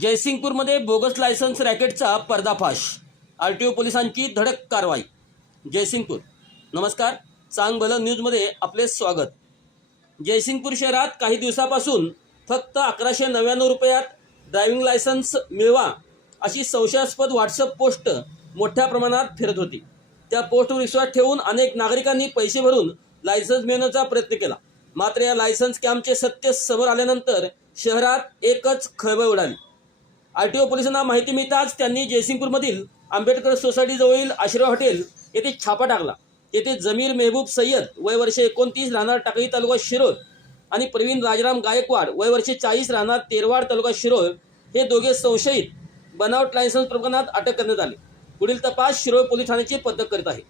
जयसिंगपूरमध्ये bogus licence रॅकेटचा पर्दाफाश. R T O पोलिसांची धडक कारवाई. जयसिंगपूर. नमस्कार. चांग भलं न्यूजमध्ये आपले स्वागत. जयसिंगपूर शहरात काही दिवसापासून फक्त अकराशे नव्याण्णव रुपयात ड्रायव्हिंग लायसन्स मिळवा अशी संशयास्पद व्हॉट्सअप पोस्ट मोठ्या प्रमाणात फिरत होती. त्या पोस्टवर विश्वास ठेवून अनेक नागरिकांनी पैसे भरून लायसन्स मिळवण्याचा प्रयत्न केला. मात्र या लायसन्स कॅम्पचे सत्य समोर आल्यानंतर शहरात एकच खळबळ उडाली. आर टी ओ पोलिसांना माहिती मिळताच त्यांनी जयसिंगपूरमधील आंबेडकर सोसायटीजवळील आशीर्वाद हॉटेल येथे छापा टाकला. येथे जमीर मेहबूब सय्यद वय वर्षे एकोणतीस राहणार टाकळी तालुका शिरोळ आणि प्रवीण राजाराम गायकवाड वय वर्षे चाळीस राहणार तेरवाड तालुका शिरोळ. हे दोघे संशयित बनावट लायसन्स प्रकरणात अटक करण्यात आली. पुढील तपास शिरोळ पोलीस ठाण्याची पथक करीत आहे.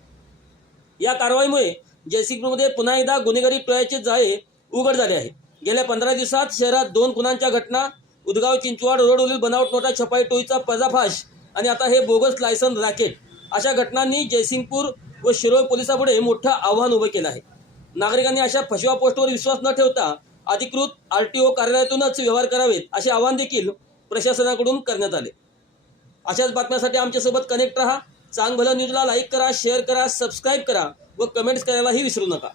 या कारवाईमुळे जयसिंगपूरमध्ये पुन्हा एकदा गुन्हेगारी टोळ्याचे जाळे उघड झाले आहे. गेल्या पंधरा दिवसात शहरात दोन खुनांच्या घटना उदगाव चिंचवाड रोडवरील बनावट नोटा छपाई टोळीचा पर्दाफाश आणि आता हे बोगस लायसन रॅकेट. अशा घटनांनी जयसिंगपूर व शिरोळ पोलिसापुढे मोठं आव्हान उभं केलं आहे. नागरिकांनी अशा फशिवा पोस्टवर विश्वास न ठेवता अधिकृत आर टी ओ कार्यालयातूनच व्यवहार करावेत असे आवाहन देखील प्रशासनाकडून करण्यात आले. अशाच बातम्यासाठी आमच्यासोबत कनेक्ट रहा. चांग भलं न्यूजला लाईक करा शेअर करा सबस्क्राईब करा व कमेंट्स करायलाही विसरू नका.